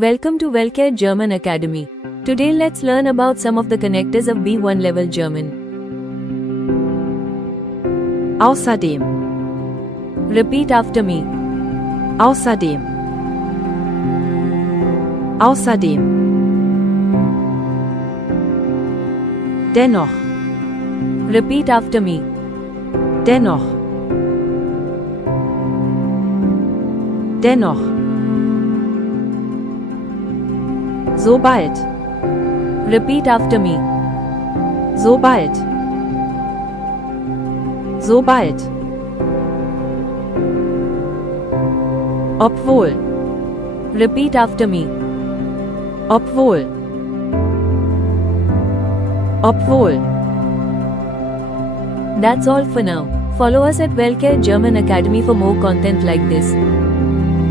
Welcome to Wellcare German Academy. Today let's learn about some of the connectors of B1 level German. Außerdem. Repeat after me. Außerdem. Außerdem. Dennoch. Repeat after me. Dennoch. Dennoch. Sobald. Repeat after me. Sobald. Sobald. Obwohl. Repeat after me. Obwohl. Obwohl. That's all for now. Follow us at Wellcare German Academy for more content like this.